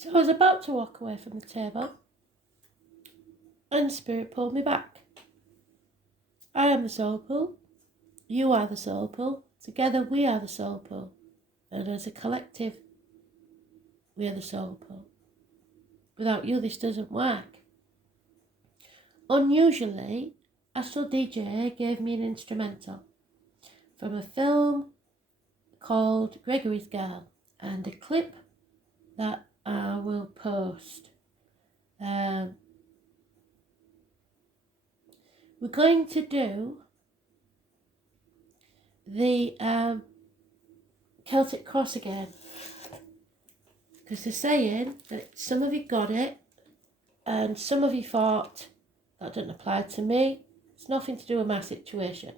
So I was about to walk away from the table, and Spirit pulled me back. I am the soul pool. You are the soul pool. Together we are the soul pool. And as a collective, we are the soul pool. Without you, this doesn't work. Unusually, Astral DJ gave me an instrumental from a film called Gregory's Girl and a clip that I will post. We're going to do the Celtic cross again, because they're saying that some of you got it and some of you thought that didn't apply to me. It's nothing to do with my situation.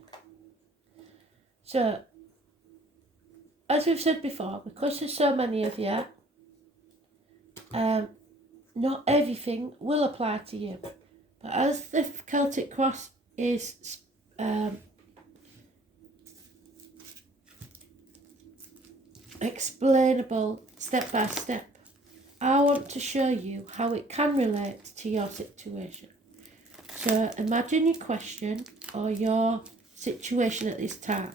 So, as we've said before, because there's so many of you, not everything will apply to you. But as the Celtic cross is explainable step by step, I want to show you how it can relate to your situation. So imagine your question or your situation at this time,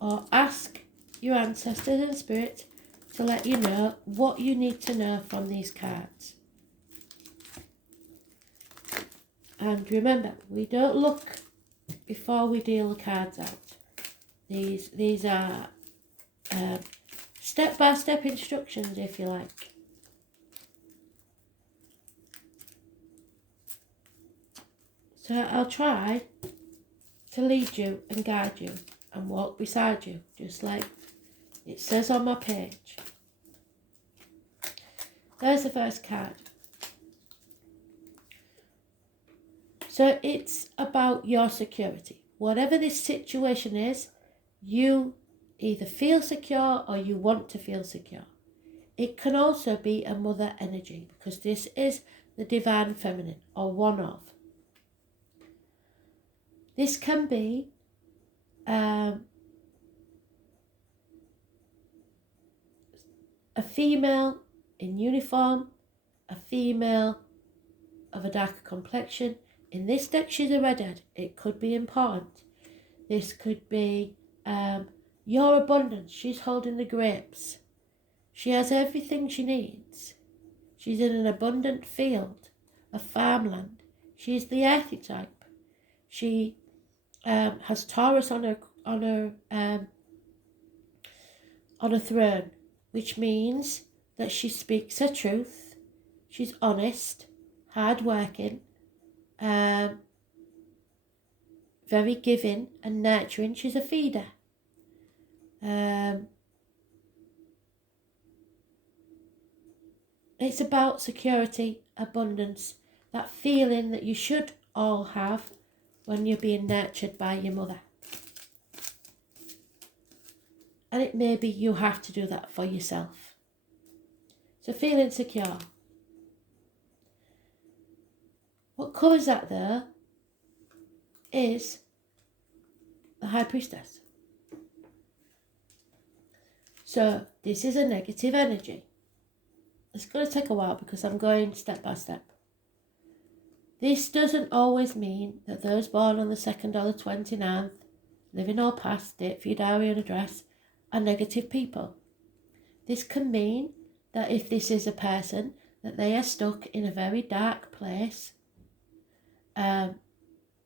or ask your ancestors and spirit to let you know what you need to know from these cards. And remember, we don't look before we deal the cards out. These are step-by-step instructions, if you like. So I'll try to lead you and guide you and walk beside you, just like it says on my page. There's the first card. So it's about your security. Whatever this situation is, you either feel secure or you want to feel secure. It can also be a mother energy, because this is the divine feminine, or one of. This can be a female in uniform, a female of a darker complexion. In this deck, she's a redhead. It could be important. This could be your abundance. She's holding the grapes. She has everything she needs. She's in an abundant field of farmland. She's the archetype. She has Taurus on her throne, which means that she speaks her truth. She's honest, hardworking, very giving and nurturing. She's a feeder. It's about security, abundance, that feeling that you should all have when you're being nurtured by your mother. And it may be you have to do that for yourself. So feeling secure. What covers that though is the High Priestess. So this is a negative energy. It's going to take a while because I'm going step by step. This doesn't always mean that those born on the 2nd or the 29th, living or past, date for your diary and address, are negative people. This can mean that if this is a person, that they are stuck in a very dark place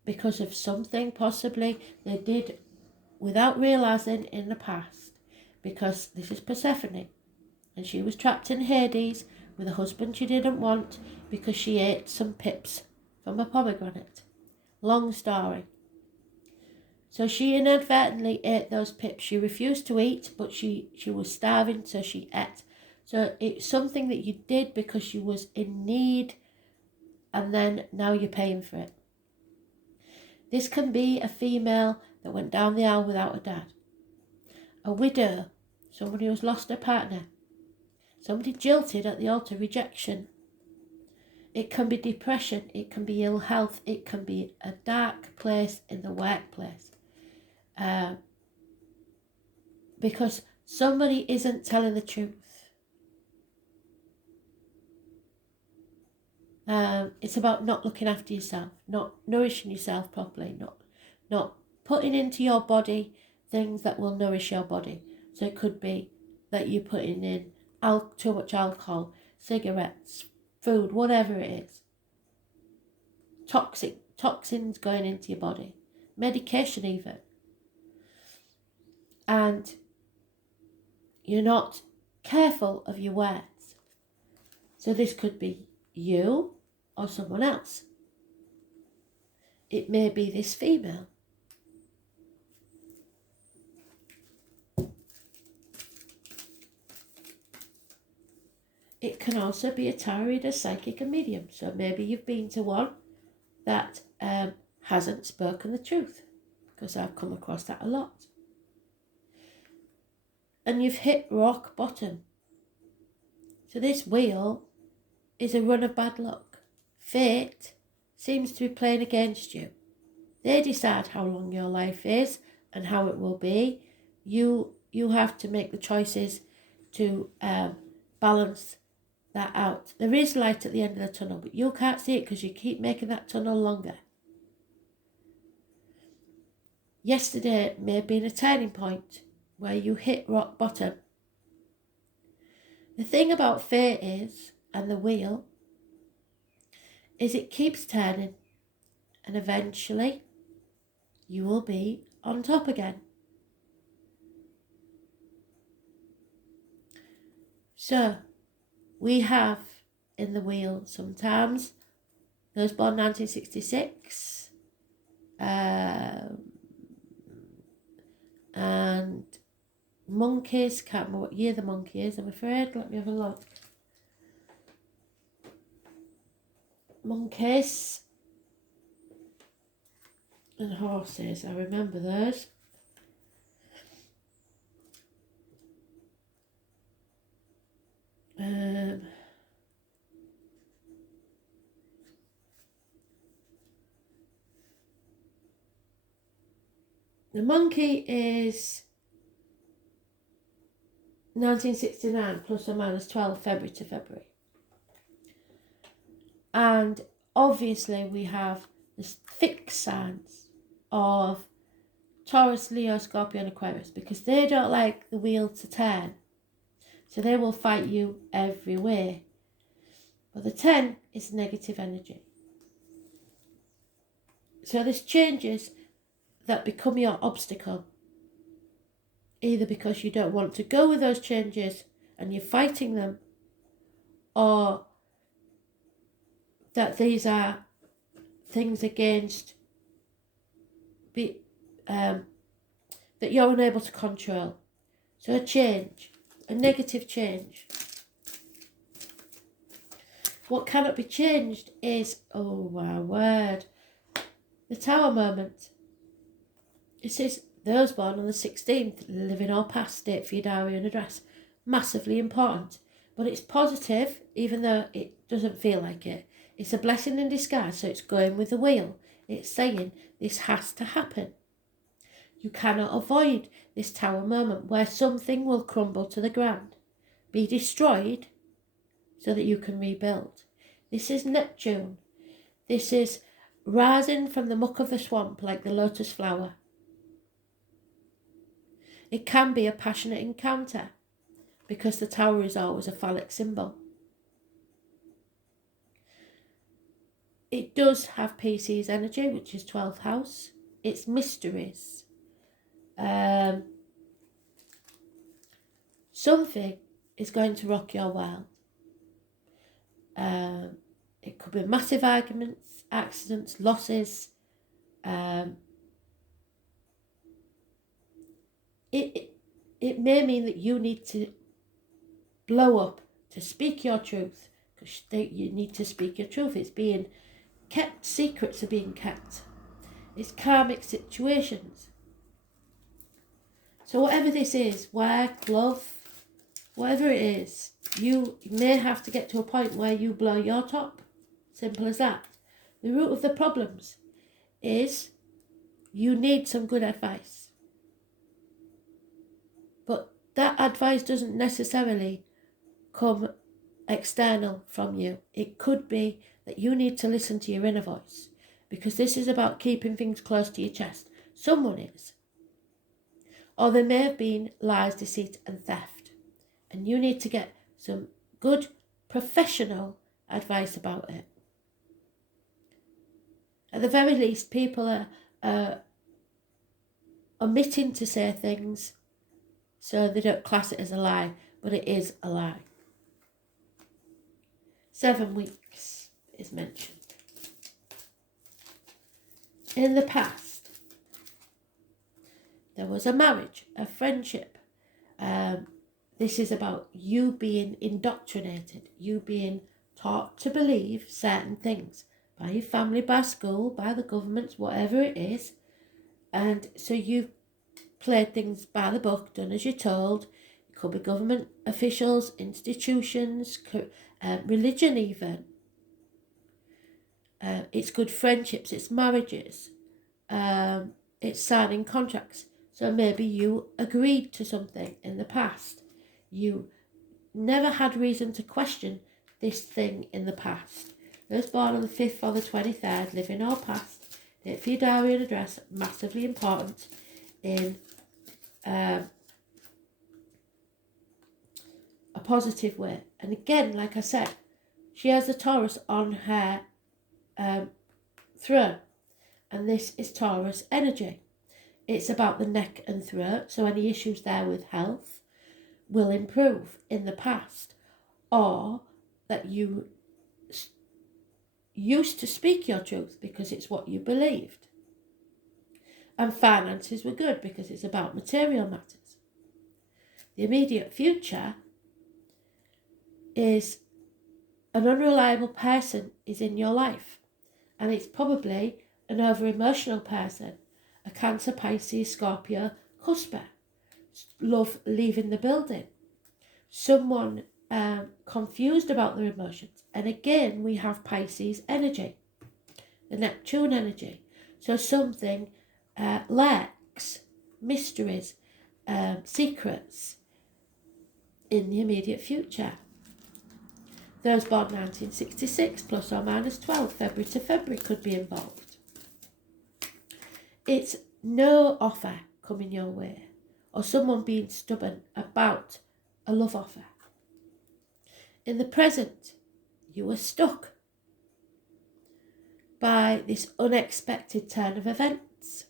because of something possibly they did without realising in the past, because this is Persephone. And she was trapped in Hades with a husband she didn't want because she ate some pips from a pomegranate. Long story. So she inadvertently ate those pips. She refused to eat, but she was starving, so she ate. So it's something that you did because you was in need, and then now you're paying for it. This can be a female that went down the aisle without a dad. A widow, somebody who's lost her partner. Somebody jilted at the altar, rejection. It can be depression, it can be ill health, it can be a dark place in the workplace. Because somebody isn't telling the truth. It's about not looking after yourself, not nourishing yourself properly, not putting into your body things that will nourish your body. So it could be that you're putting in too much alcohol, cigarettes, food, whatever it is. Toxins going into your body, medication even. And you're not careful of your words. So this could be you or someone else. It may be this female. It can also be a tarot reader, psychic and medium. So maybe you've been to one that hasn't spoken the truth, because I've come across that a lot. And you've hit rock bottom. So this wheel is a run of bad luck. Fate seems to be playing against you. They decide how long your life is and how it will be. You have to make the choices to balance that out. There is light at the end of the tunnel, but you can't see it because you keep making that tunnel longer. Yesterday may have been a turning point where you hit rock bottom. The thing about fate is, and the wheel, is it keeps turning, and eventually you will be on top again. So we have in the wheel sometimes those born 1966 and monkeys. Can't remember what year the monkey is, I'm afraid. Let me have a look. Monkeys and horses, I remember those. The monkey is 1969 plus or minus 12 February to February. And obviously we have the fixed signs of Taurus, Leo, Scorpio and Aquarius, because they don't like the wheel to turn. So they will fight you every way. But the 10 is negative energy. So there's changes that become your obstacle. Either because you don't want to go with those changes and you're fighting them, or that these are things against that you're unable to control. So a change, a negative change. What cannot be changed is, oh my word, the Tower moment. It says those born on the 16th, living or past date for your diary and address. Massively important. But it's positive, even though it doesn't feel like it. It's a blessing in disguise, so it's going with the wheel. It's saying this has to happen. You cannot avoid this Tower moment where something will crumble to the ground, be destroyed, so that you can rebuild. This is Neptune. This is rising from the muck of the swamp like the lotus flower. It can be a passionate encounter because the Tower is always a phallic symbol. It does have Pisces energy, which is 12th house. It's mysteries. Something is going to rock your world. It could be massive arguments, accidents, losses. It may mean that you need to blow up to speak your truth, because you need to speak your truth. It's being kept, secrets are being kept. It's karmic situations. So whatever this is, work, love, whatever it is, you may have to get to a point where you blow your top. Simple as that. The root of the problems is you need some good advice. But that advice doesn't necessarily come external from you. It could be that you need to listen to your inner voice, because this is about keeping things close to your chest. Someone is. Or there may have been lies, deceit and theft, and you need to get some good professional advice about it. At the very least, people are omitting to say things so they don't class it as a lie, but it is a lie. 7 weeks is mentioned. In the past, there was a marriage, a friendship. This is about you being indoctrinated, you being taught to believe certain things by your family, by school, by the governments, whatever it is. And so you've played things by the book, done as you're told. It could be government officials, institutions, religion even. It's good friendships, it's marriages, it's signing contracts. So maybe you agreed to something in the past. You never had reason to question this thing in the past. Those born on the 5th or the 23rd, living or past, date for your diary and address, massively important in a positive way. And again, like I said, she has a Taurus on her throat, and this is Taurus energy. It's about the neck and throat, so any issues there with health will improve in the past, or that you used to speak your truth because it's what you believed. And finances were good because it's about material matters. The immediate future is an unreliable person is in your life, and it's probably an over-emotional person, a Cancer, Pisces, Scorpio, Cusper. Love leaving the building. Someone confused about their emotions. And again, we have Pisces energy, the Neptune energy. So something lacks mysteries, secrets in the immediate future. Those born 1966 plus or minus 12, February to February, could be involved. It's no offer coming your way, or someone being stubborn about a love offer. In the present, you are stuck by this unexpected turn of events.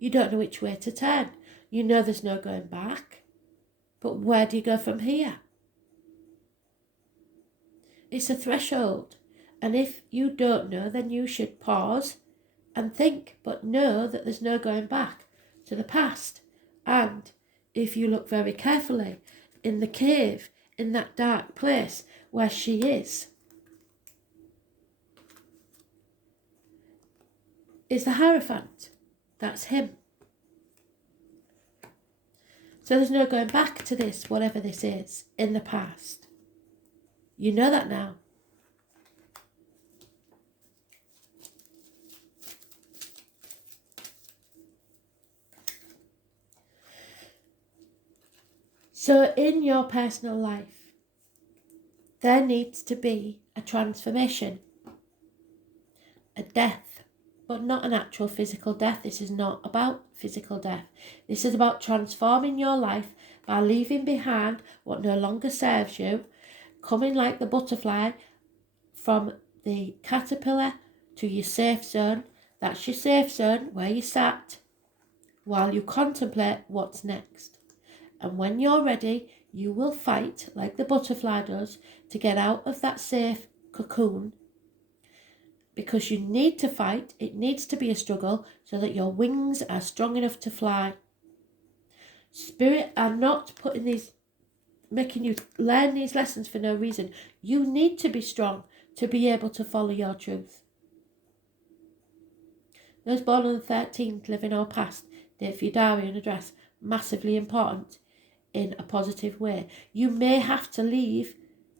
You don't know which way to turn. You know there's no going back, but where do you go from here? It's a threshold, and if you don't know, then you should pause and think, but know that there's no going back to the past. And if you look very carefully in the cave, in that dark place where she is the Hierophant. That's him. So there's no going back to this, whatever this is, in the past. You know that now. So in your personal life, there needs to be a transformation, a death, but not an actual physical death. This is not about physical death. This is about transforming your life by leaving behind what no longer serves you, coming like the butterfly from the caterpillar to your safe zone. That's your safe zone where you sat while you contemplate what's next. And when you're ready, you will fight like the butterfly does to get out of that safe cocoon, because you need to fight. It needs to be a struggle so that your wings are strong enough to fly. Spirit are not making you learn these lessons for no reason. You need to be strong to be able to follow your truth. Those born on the 13th, living or past, date for your diary and address, massively important in a positive way. You may have to leave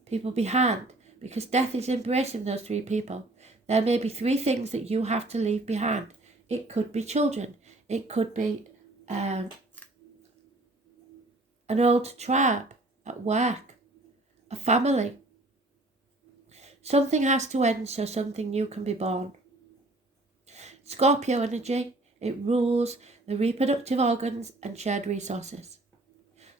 people behind, because death is embracing those 3 people. There may be 3 things that you have to leave behind. It could be children. It could be an old tribe at work, a family. Something has to end so something new can be born. Scorpio energy, it rules the reproductive organs and shared resources.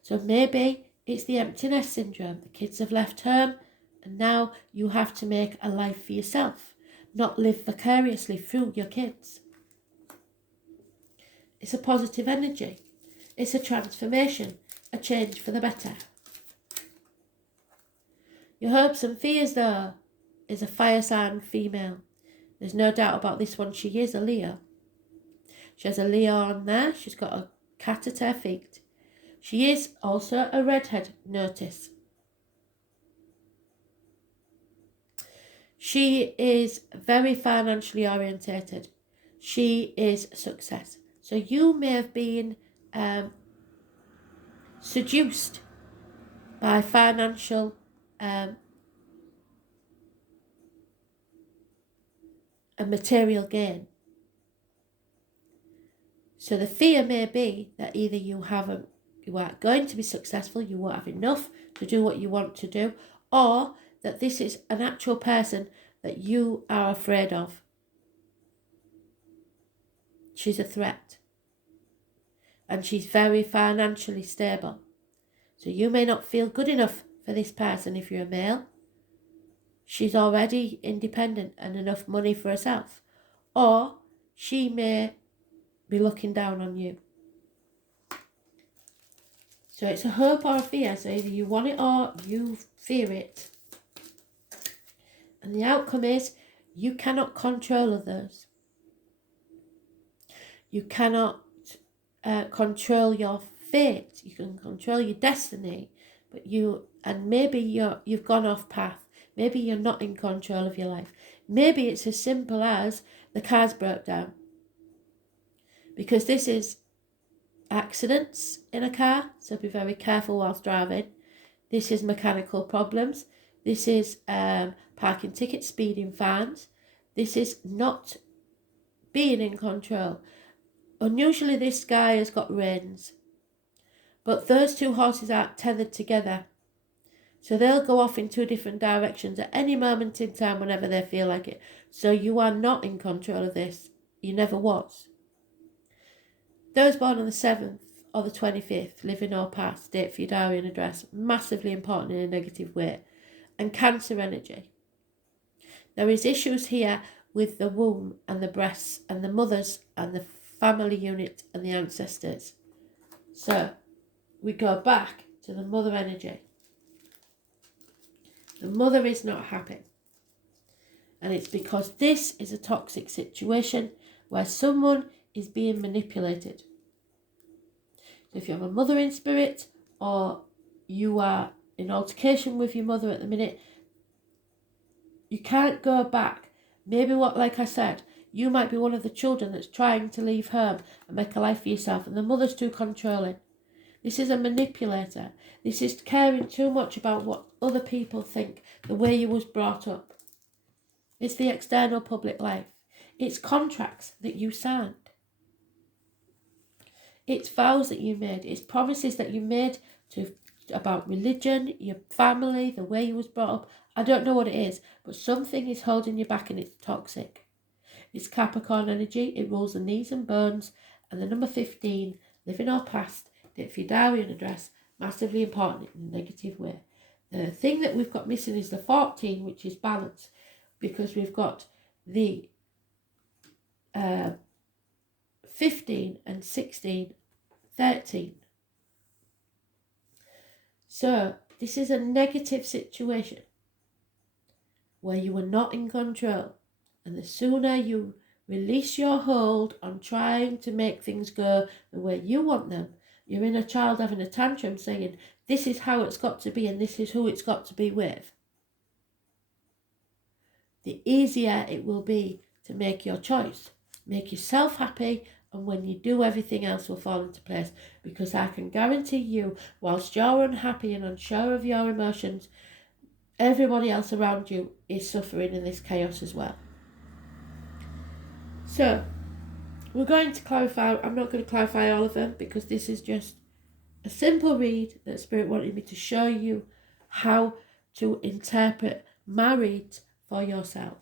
So maybe it's the empty nest syndrome. The kids have left home and now you have to make a life for yourself, not live vicariously through your kids. It's a positive energy. It's a transformation, a change for the better. Your hopes and fears, though, is a fire sign female. There's no doubt about this one. She is a Leo. She has a Leo on there. She's got a cat at her feet. She is also a redhead, notice. She is very financially orientated. She is success. So you may have been seduced by financial and material gain. So the fear may be that either you aren't going to be successful, you won't have enough to do what you want to do, or that this is an actual person that you are afraid of. She's a threat. And she's very financially stable. So you may not feel good enough for this person if you're a male. She's already independent and enough money for herself. Or she may be looking down on you. So it's a hope or a fear. So either you want it or you fear it. And the outcome is you cannot control others. You cannot control your fate. You can control your destiny, but maybe you've gone off path. Maybe you're not in control of your life. Maybe it's as simple as the car's broke down. Because this is accidents in a car, so be very careful whilst driving. This is mechanical problems. This is parking tickets, speeding fines. This is not being in control. Unusually, this guy has got reins, but those two horses aren't tethered together. So they'll go off in two different directions at any moment in time whenever they feel like it. So you are not in control of this. You never was. Those born on the 7th or the 25th, living or past, date for your diary and address, massively important in a negative way. And Cancer energy. There is issues here with the womb and the breasts and the mothers and the family unit and the ancestors. So we go back to the mother energy. The mother is not happy. And it's because this is a toxic situation where someone is being manipulated. So if you have a mother in spirit or you are in altercation with your mother at the minute, you can't go back. Maybe like I said, you might be one of the children that's trying to leave home and make a life for yourself, and the mother's too controlling. This is a manipulator. This is caring too much about what other people think, the way you was brought up. It's the external public life. It's contracts that you signed. It's vows that you made. It's promises that you made about religion, your family, the way you was brought up. I don't know what it is, but something is holding you back and it's toxic. It's Capricorn energy. It rules the knees and bones. And the number 15, living or past, date for your diary and address, massively important in a negative way. The thing that we've got missing is the 14, which is balance, because we've got the 15 and 16, 13. So this is a negative situation where you are not in control. And the sooner you release your hold on trying to make things go the way you want them, you're in a child having a tantrum saying, this is how it's got to be and this is who it's got to be with. The easier it will be to make your choice. Make yourself happy, and when you do, everything else will fall into place. Because I can guarantee you, whilst you're unhappy and unsure of your emotions, everybody else around you is suffering in this chaos as well. So, we're going to clarify. I'm not going to clarify all of them because this is just a simple read that Spirit wanted me to show you how to interpret married for yourself.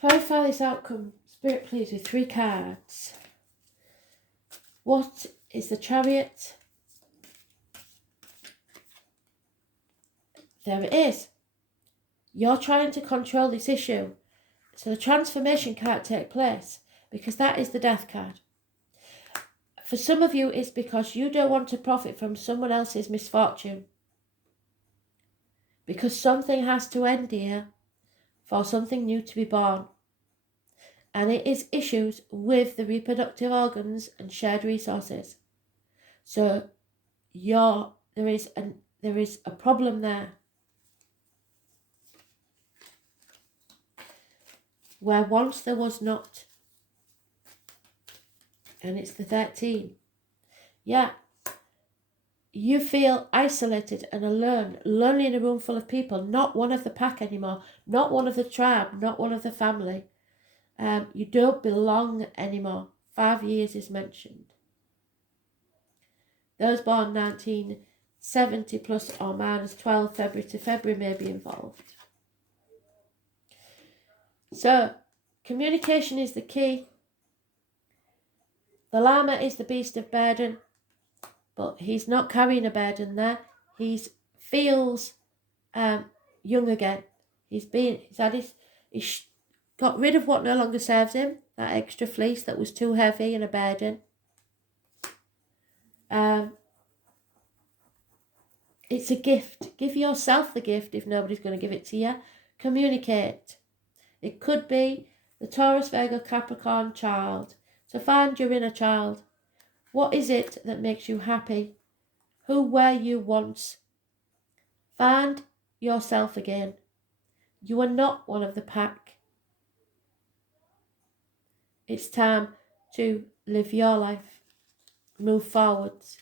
Clarify this outcome, Spirit please, with 3 cards. What is the Chariot? There it is. You're trying to control this issue. So the transformation can't take place because that is the Death card. For some of you, it's because you don't want to profit from someone else's misfortune. Because something has to end here for something new to be born. And it is issues with the reproductive organs and shared resources. So there is a problem there. Where once there was not. And it's the 13. Yeah. You feel isolated and alone, lonely in a room full of people, not one of the pack anymore, not one of the tribe, not one of the family. You don't belong anymore. 5 years is mentioned. Those born 1970 plus or minus 12 February to February may be involved. So, communication is the key. The Llama is the beast of burden, but he's not carrying a burden there. He feels young again. He's got rid of what no longer serves him, that extra fleece that was too heavy and a burden. It's a gift. Give yourself the gift if nobody's going to give it to you. Communicate. It could be the Taurus, Virgo, Capricorn child. So find your inner child. What is it that makes you happy? Who were you once? Find yourself again. You are not one of the pack. It's time to live your life. Move forwards.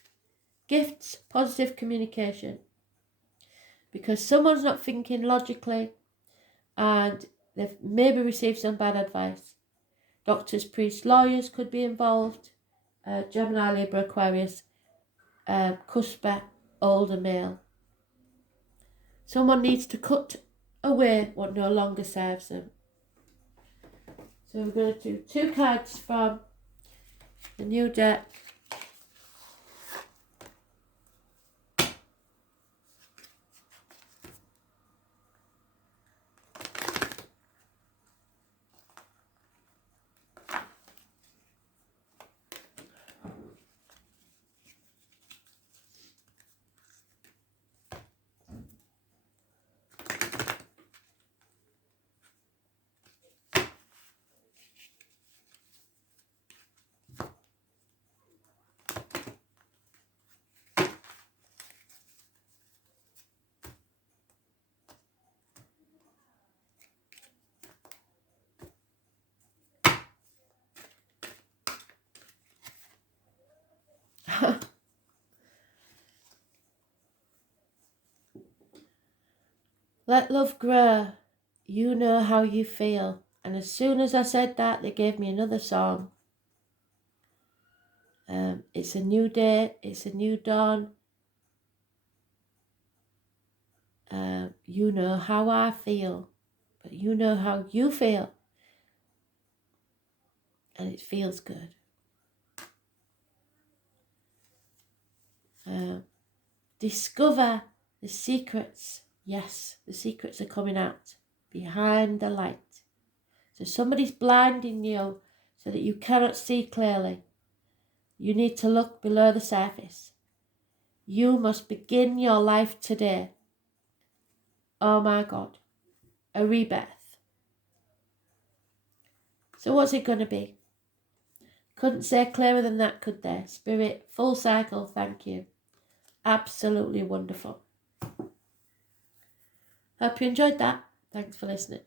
Gifts, positive communication. Because someone's not thinking logically and they've maybe received some bad advice. Doctors, priests, lawyers could be involved. Gemini, Libra, Aquarius, cusper, older male. Someone needs to cut away what no longer serves them. So we're going to do 2 cards from the new deck. Let love grow. You know how you feel. And as soon as I said that, they gave me another song. It's a new day. It's a new dawn. You know how I feel. But you know how you feel. And it feels good. Discover the secrets. Yes, the secrets are coming out behind the light. So somebody's blinding you so that you cannot see clearly. You need to look below the surface. You must begin your life today. Oh my God, a rebirth. So what's it going to be? Couldn't say clearer than that, could they? Spirit, full cycle, thank you. Absolutely wonderful. Hope you enjoyed that. Thanks for listening.